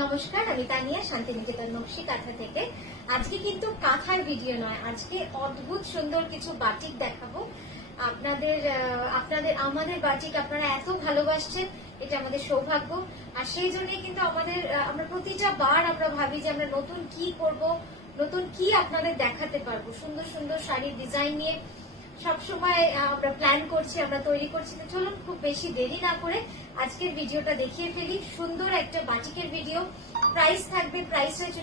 নমস্কার, আমি তানিয়া, শান্তিনিকেতন নকশি কাঁথা থেকে। আজকে কিন্তু কাঁথার ভিডিও নয়, আজকে অদ্ভুত সুন্দর কিছু বাটিক দেখাবো আপনাদের। আমাদের বাটিক আপনারা এত ভালোবাসছেন, এটা আমাদের সৌভাগ্য। আর সেই জন্যই কিন্তু আমরা প্রতিটা বার আমরা ভাবি যে আমরা নতুন কি করব, নতুন কি আপনাদের দেখাতে পারবো। সুন্দর সুন্দর শাড়ির ডিজাইন নিয়ে সবসময় আমরা প্ল্যান করছি, আমরা তৈরি করছি। তো চলুন খুব বেশি দেরি না করে আজকের ভিডিওটা দেখিয়ে ফেলি। সুন্দর একটা বাটিকের ভিডিও। প্রাইস থাকবে, প্রাইস রয়েছে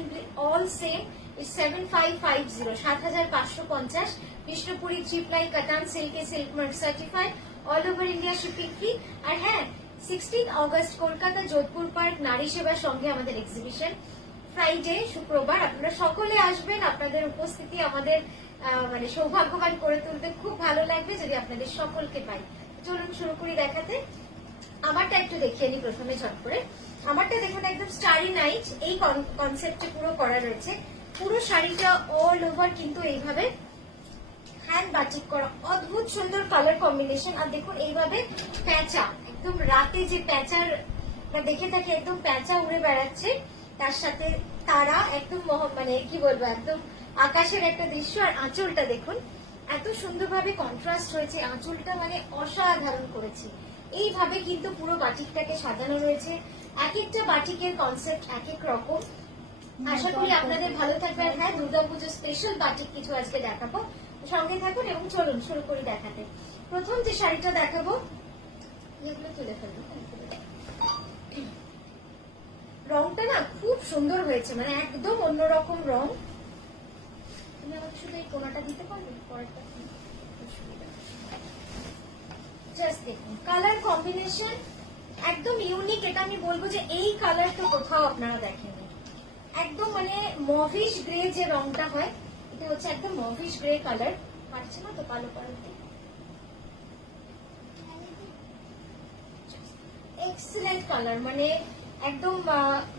অল সেম, 7550, 7550। বিষ্ণুপুরি 3 ply কাটান সিল্কে, silk mark certified, all over India shipping free. আর হ্যাঁ, 16 অগস্ট কলকাতা যোধপুর পার্ক নারী সেবার সঙ্গে আমাদের এক্সিবিশন। ফ্রাইডে, শুক্রবার আপনারা সকলে আসবেন। আপনাদের উপস্থিতি আমাদের মানে সৌভাগ্যবান করে তুলবে। খুব ভালো লাগবে যদি আপনাদের সকলকে পাই। চলুন শুরু করি দেখাতে। আমারটা একটু দেখিয়ে নিই প্রথমে ঝট করে। আমারটা দেখুন একদম স্টারি নাইট এই কনসেপ্টে পুরো করা রয়েছে। পুরো শাড়িটা অল ওভার কিন্তু এইভাবে হ্যান্ড বাটিক করা, অদ্ভুত সুন্দর কালার কম্বিনেশন। আর দেখুন এইভাবে প্যাঁচা, একদম রাতে যে প্যাঁচার দেখে থাকি, একদম প্যাঁচা উড়ে বেড়াচ্ছে, তার সাথে তারা একদম মানে কি বলবো, একদম আকাশের একটা দৃশ্য। আর আঁচলটা দেখুন এত সুন্দরভাবে কন্ট্রাস্ট হয়েছে, আঁচলটা মানে অসাধারণ করেছে। এইভাবে কিন্তু পুরো বাটিকটাকে সাজানো রয়েছে। এক একটা বাটিকের কনসেপ্ট এক এক রকম। আশা করি আপনাদের ভালো থাকবে। আর হ্যাঁ, দুর্গাপুজোর স্পেশাল বাটিক কিছু আজকে দেখাবো, সঙ্গে থাকুন এবং চলুন শুরু করি দেখাতে। প্রথম যে শাড়িটা দেখাবো, এগুলো তুলে ফেলবো। রংটা না খুব সুন্দর হয়েছে, মানে একদম অন্যরকম রং। তুমি আমাকে শুধু এই কোনাটা দিতে পারবে, পরেরটা জাস্ট দেখুন কালার কম্বিনেশন একদম ইউনিক। এটা আমি বলবো যে এই কালার তো কোথাও আপনারা দেখেননি। একদম মানে মভিশ গ্রে যে রংটা হয়, এটা হচ্ছে একদম মভিশ গ্রে কালার। পারছে না তো কালো কালার, এক্সেলেন্ট কালার। মানে একদম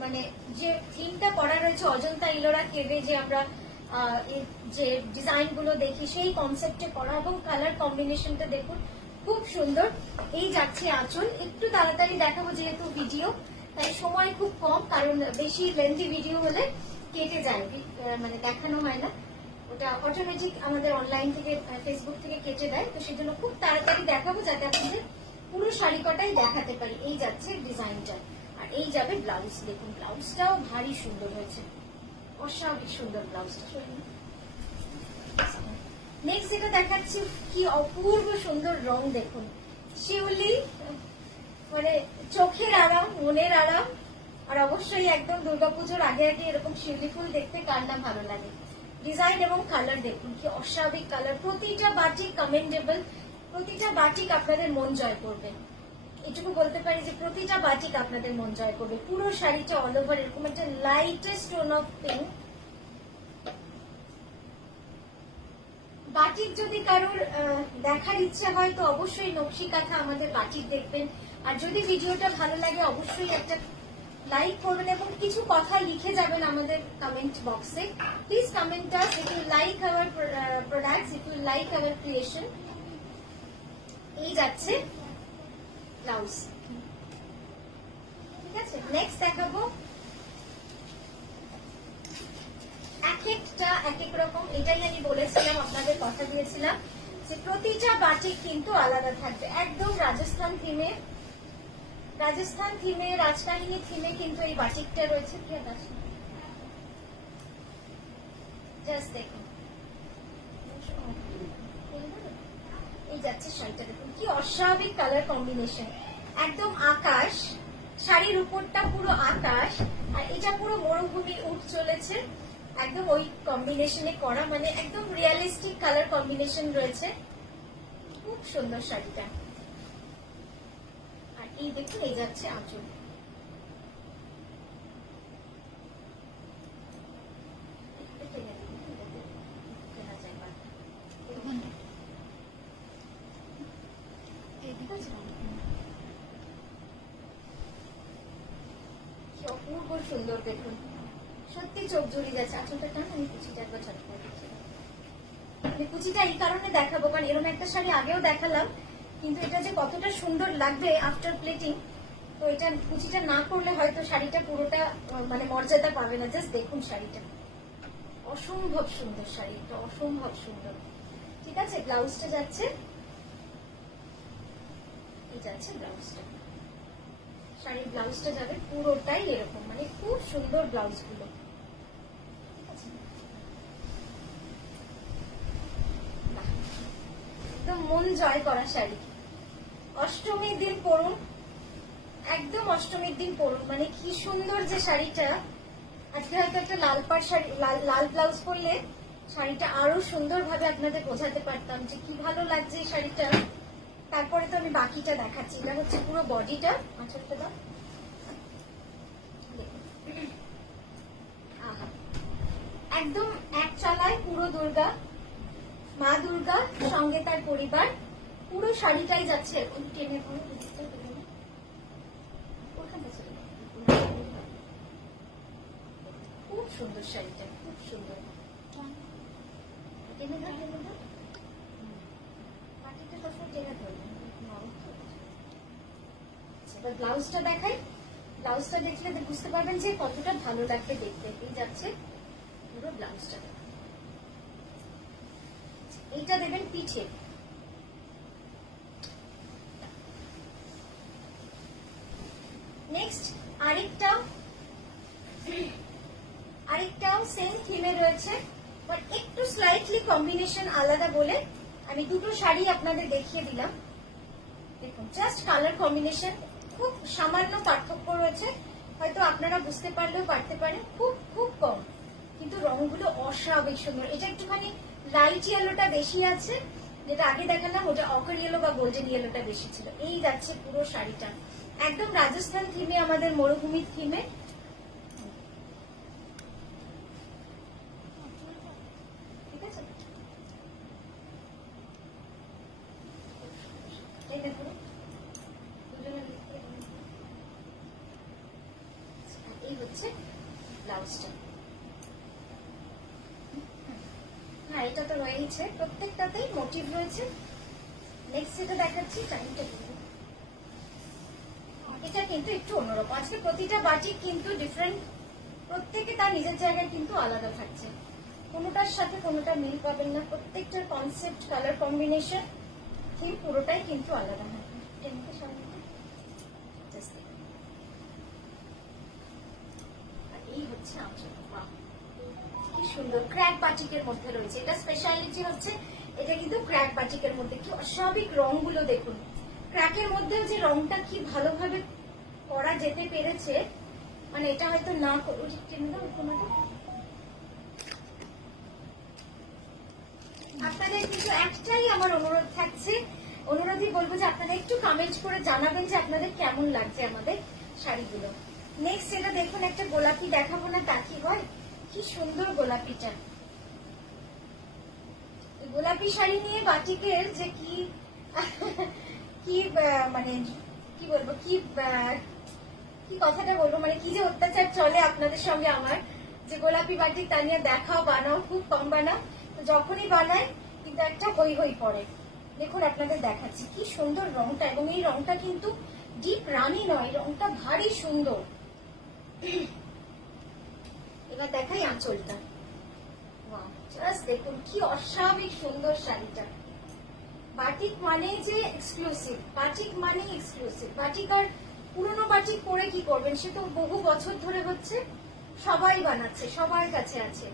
মানে যে থিমটা করা রয়েছে অজন্তা ইলোরা কেভে যে আমরা যে ডিজাইন গুলো দেখি, সেই কনসেপ্টে করা। এবং কালার কম্বিনেশনটা দেখুন খুব সুন্দর। এই যাচ্ছে আঁচল। একটু তাড়াতাড়ি দেখাবো যেহেতু ভিডিও, তাই সময় খুব কম, কারণ বেশি লেন্থি ভিডিও হলে কেটে যায়, মানে দেখানো হয় না, ওটা অটোমেটিক আমাদের অনলাইন থেকে ফেসবুক থেকে কেটে দেয়। তো সেজন্য খুব তাড়াতাড়ি দেখাবো যাতে আপনাদের পুরো শাড়ি কটাই দেখাতে পারি। এই যাচ্ছে ডিজাইনটা, আর এই যাবে ব্লাউজ। দেখুন ব্লাউজটাও ভারী সুন্দর হয়েছে, অস্বাভাবিক সুন্দর ব্লাউজটা। নেক্সট যেটা দেখাচ্ছি, কি অপূর্ব সুন্দর রং দেখুন। শিউলি, মানে চোখের আরাম, মনের আরাম। আর অবশ্যই একদম দুর্গাপুজোর আগে আগে এরকম শিউলি ফুল দেখতে কার না ভালো লাগে। ডিজাইন এবং কালার দেখুন কি অস্বাভাবিক কালার। প্রতিটা বাটিক কমেন্ডেবল, প্রতিটা বাটিক আপনাদের মন জয় করবে। এটুকু বলতে পারি যে প্রতিটা বাটিক আপনাদের মন জয় করবে। পুরো শাড়িটা অল ওভার এরকম একটা lightest tone of pink. Batik যদি কারোর দেখার ইচ্ছা হয় তো অবশ্যই নকশি কাঁথা আমাদের বাটিক দেখবেন। আর যদি ভিডিওটা ভালো লাগে অবশ্যই একটা লাইক করবেন এবং কিছু কথা লিখে যাবেন আমাদের কমেন্ট বক্সে। Please comment us if you like our products, if you like our creation. এই যাচ্ছে ব্লাউজ। ঠিক আছে, নেক্সট দেখাবো। এক একটা এক এক রকম। এটাই আমি বলেছিলাম, আপনাদের কথা দিয়েছিলাম যে প্রতিটা বাটিক কিন্তু আলাদা থাকবে। একদম রাজস্থান থিমে, রাজকাহিনী থিমে কিন্তু এই বাটিকটা রয়েছে। কি আছে জাস্ট দেখুন, এই যাচ্ছে শাড়িটা। দেখুন কি অস্বাভাবিক কালার কম্বিনেশন, একদম আকাশ। শাড়ির উপরটা পুরো আকাশ, আর এটা পুরো মরুভূমি উঠ চলেছে। একদম ওই কম্বিনেশনে করা, মানে একদম রিয়েলিস্টিক কালার কম্বিনেশন রয়েছে। খুব সুন্দর শাড়িটা। আর এই দেখুন এই যাচ্ছে আঁচল। অপূর্ব সুন্দর দেখুন, সত্যি চোখ জুড়িয়ে যাচ্ছে। আঁচলটা টান, আমি কুচিটা একবার ছোট করে দিচ্ছি। কুচিটা এই কারণে দেখাবো কারণ এরকম একটা শাড়ি আগেও দেখালাম, কিন্তু এটা যে কতটা সুন্দর লাগবে আফটার প্লেটিং তো এটা কুচিটা না করলে হয়তো শাড়িটা পুরোটা মানে মর্যাদা পাবে না। জাস্ট দেখুন শাড়িটা, অসম্ভব সুন্দর শাড়িটা, অসম্ভব সুন্দর। ঠিক আছে, ব্লাউজটা যাচ্ছে, এই যাচ্ছে ব্লাউজটা, শাড়ির ব্লাউজটা যাবে পুরোটাই এরকম, মানে খুব সুন্দর ব্লাউজ গুলো। ঠিক আছে, একদম মন জয় করা শাড়ি। অষ্টমীর দিন পরুন, একদম অষ্টমীর দিন পরুন, মানে কি সুন্দর যে শাড়িটা। আজকে হয়তো একটা লাল পাড় শাড়ি, লাল ব্লাউজ পরলে শাড়িটা আরো সুন্দর ভাবে আপনাদের বোঝাতে পারতাম যে কি ভালো লাগছে এই শাড়িটা। তারপরে তো আমি বাকিটা দেখাচ্ছি। এটা হচ্ছে পুরো বডিটা, আঁচলটা দাও। একদম এক চালায় পুরো দুর্গা, মা দুর্গা সঙ্গে তার পরিবার, পুরো শাড়িটাই যাচ্ছে। টেনে খুব সুন্দর শাড়িটা, খুব সুন্দর। টেনে দাও, টেনে দাও, পাটিটা সবসময় টেনে ধরবে। এবার ব্লাউজটা দেখাই। ব্লাউজটা দেখলে বুঝতে পারবেন যে কতটা ভালো লাগবে দেখতে। এই যাচ্ছে পুরো ব্লাউজটা, এইটা দেবেন পিঠে। নেক্সট আরেকটাও সেম থিমে রয়েছে, বাট একটু স্লাইটলি কম্বিনেশন আলাদা বলে আমি দুটো শাড়ি আপনাদের দেখিয়ে দিলাম। দেখুন, জাস্ট কালার কম্বিনেশন খুব সামান্য পার্থক্য রয়েছে, হয়তো আপনারা বুঝতে পারলেও পারতে পারেন, খুব খুব কম, কিন্তু রংগুলো অস্বাভাবিক সুন্দর। এটা একটুখানি লাইট ইয়েলোটা বেশি আছে, যেটা আগে দেখালাম ওটা অকার ইয়েলো বা গোল্ডেন ইয়েলোটা বেশি ছিল। এই যাচ্ছে পুরো শাড়িটা, একদম রাজস্থান থিমে, আমাদের মরুভূমির থিমে। ঠিক আছে, এই হচ্ছে ব্লাউজটা। হ্যাঁ, এটা তো রয়েছে, প্রত্যেকটাতেই মোটিভ রয়েছে। নেক্সট যেটা দেখাচ্ছি, টাইমটা এটা কিন্তু একটু অন্যরকম। আজকে প্রতিটা বাটিক কিন্তু ডিফারেন্ট, প্রত্যেকে তার নিজের জায়গায় কিন্তু আলাদা থাকছে, কোনোটার সাথে কোনোটা মিল পাবেন না। প্রত্যেকটার কনসেপ্ট, কালার কম্বিনেশন, থিম পুরোটাই কিন্তু আলাদা হয়। এই হচ্ছে আঁচল, কি সুন্দর ক্র্যাক বাটিকের মধ্যে রয়েছে। এটা স্পেশালিটি হচ্ছে এটা কিন্তু ক্র্যাক বাটিকের মধ্যে, কি অস্বাভাবিক রংগুলো দেখুন। ক্র্যাকের মধ্যেও যে রংটা কি ভালোভাবে করা যেতে পেরেছে, মানে এটা হয়তো না। আপনাদের কিন্তু একটাই আমার অনুরোধ থাকছে, অনুরোধই বলবো যে আপনারা একটু কমেন্ট করে জানাবেন যে আপনাদের কেমন লাগছে আমাদের শাড়িগুলো। নেক্সট এটা দেখুন, একটা গোলাপি দেখাবো না তা কি হয়, কি সুন্দর গোলাপিটা। গোলাপি শাড়ি নিয়ে বাটিকের যে কি কি মানে কি বলবো, কি কথাটা বলবো, মানে কি যে অত্যাচার চলে আপনাদের সঙ্গে আমার, যে গোলাপি বাটিক তা নিয়ে দেখাও, বানাও, খুব কম বানাও, তো যখনই বানাই কিন্তু একটা হই হই পড়ে। দেখুন আপনাদের দেখাচ্ছি কি সুন্দর রংটা, এবং এই রংটা কিন্তু ডিপ রানী নয়, রংটা ভারী সুন্দর। এবার দেখাই আঁচলটা, জাস্ট দেখুন কি অস্বাভাবিক সুন্দর শাড়িটা। বাটিক মানে যে এক্সক্লুসিভ, বাটিক মানে এক্সক্লুসিভ। বাটিক আর পুরনো বাটিক পরে কি করবেন, সে তো বহু বছর ধরে হচ্ছে, সবাই বানাচ্ছে, সবার কাছে আছে।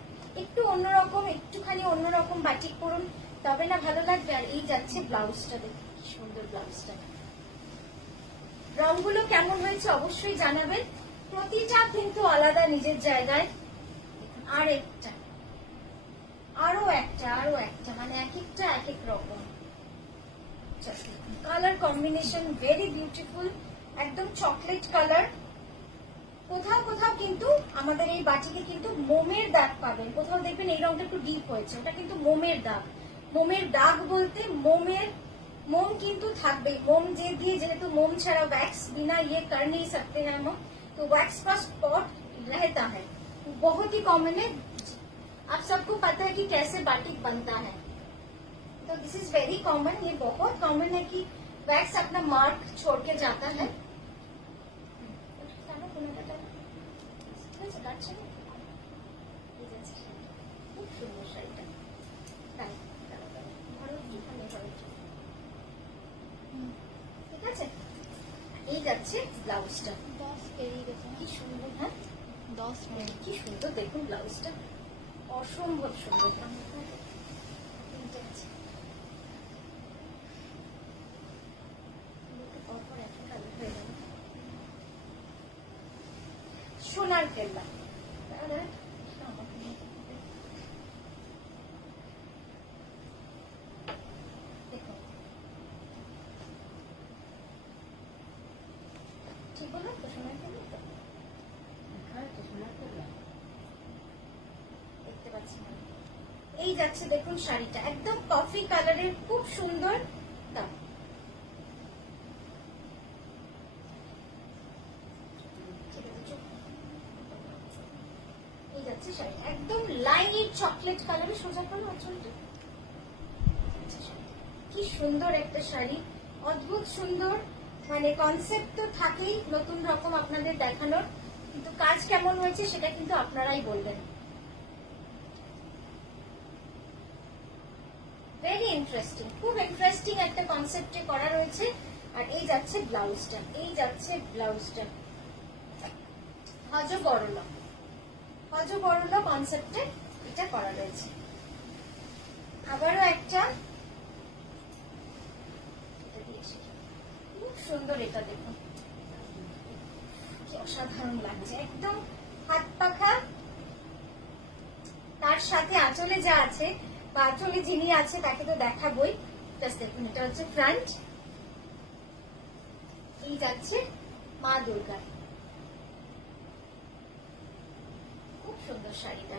একটু অন্যরকম, একটুখানি অন্যরকম বাটিক পরুন, তবে না ভালো লাগবে। আর এই যাচ্ছে ব্লাউজটা, দেখুন কি সুন্দর ব্লাউজটা। রংগুলো কেমন হয়েছে অবশ্যই জানাবেন, প্রতিটা কিন্তু আলাদা নিজের জায়গায়। আর একটা, আরো একটা, মানে এক একটা এক এক রকম। কালার কম্বিনেশন ভেরি বিউটিফুল, একদম চকলেট কালার। কোথাও কোথাও কিন্তু আমাদের এই বাটিকে কিন্তু মোমের দাগ পাবেন, কোথাও দেখবেন এই রংটা একটু ডিপ হয়েছে, ওটা কিন্তু মোমের দাগ। মোমের দাগ বলতে মোম কিন্তু থাকবেই, মোম যে দিয়ে, যেহেতু মোম ছাড়া वैक्स बिना ये कर नहीं सकते हैं हम, तो वैक्स का स्पॉट रहता है, बहुत ही कॉमन है। आप सबको पता है कि कैसे बाटिक बनता है, तो दिस इज वेरी कॉमन, ये बहुत कॉमन है कि वैक्स अपना मार्क छोड़ के जाता है। পাচ্ছেন? এই যাচ্ছে শাড়িটা, খুব সুন্দর শাড়িটা। তাই ধরো এখানে ধরো, ঠিক আছে। এই যাচ্ছে ব্লাউজটা, 10 পেরিয়ে গেছে না? কি সুন্দর। হ্যাঁ 10 মিনিট। কি সুন্দর দেখুন ব্লাউজটা, অসম্ভব সুন্দর। এই যাচ্ছে পরপর একটা কালার হয়ে গেল, সোনার কেল্লা। দেখুন ঠিক বললাম তো, সোনার কেল্লা তো দেখতে পাচ্ছি না। এই যাচ্ছে দেখুন শাড়িটা, একদম কফি কালারের, খুব সুন্দর। দাও ঠিক আছে, চুপ। এই যাচ্ছে শাড়িটা, একদম লাইট চকলেট কালারের, সোজা করো আঁচলটা। কি সুন্দর একটা শাড়ি, অদ্ভুত সুন্দর। মানে কনসেপ্ট তো থাকেই নতুন রকম আপনাদের দেখানোর, কিন্তু কাজ কেমন হয়েছে সেটা কিন্তু আপনারাই বলবেন। ভেরি ইন্টারেস্টিং, খুব ইন্টারেস্টিং একটা কনসেপ্টে করা রয়েছে। আর এই যাচ্ছে ব্লাউজটা, এই যাচ্ছে ব্লাউজটা হজ বড়লা কনসেপ্টে এটা করা রয়েছে। আবারও একটা, খুব সুন্দর। এটা দেখুন কি অসাধারণ লাগছে, একদম হাত পাখা। তার সাথে আঁচলে যা আছে, বা আঁচলে যিনি আছে তাকে তো দেখাবই। জাস্ট দেখুন, এটা হচ্ছে ফ্রন্ট। এই যাচ্ছে মা দুর্গা, খুব সুন্দর শাড়িটা,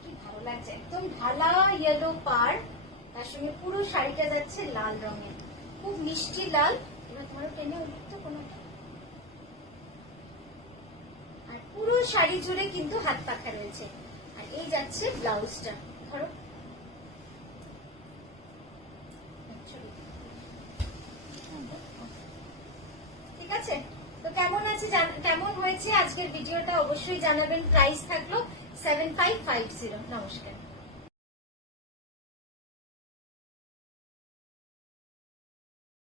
কি ভালো লাগছে। একদম ঢালা ইয়েলো পার, তার সঙ্গে পুরো শাড়িটা যাচ্ছে লাল রঙের, খুব মিষ্টি লাল। এবার তোমার টেনে উঠত কোনোটা। আর পুরো শাড়ি জুড়ে কিন্তু হাত পাখা রয়েছে। আর এই যাচ্ছে ব্লাউজটা, ধরো ঠিক আছে। তো কেমন আছে, কেমন হয়েছে আজকের ভিডিওটা অবশ্যই জানাবেন। প্রাইস থাকলো 7550। নমস্কার।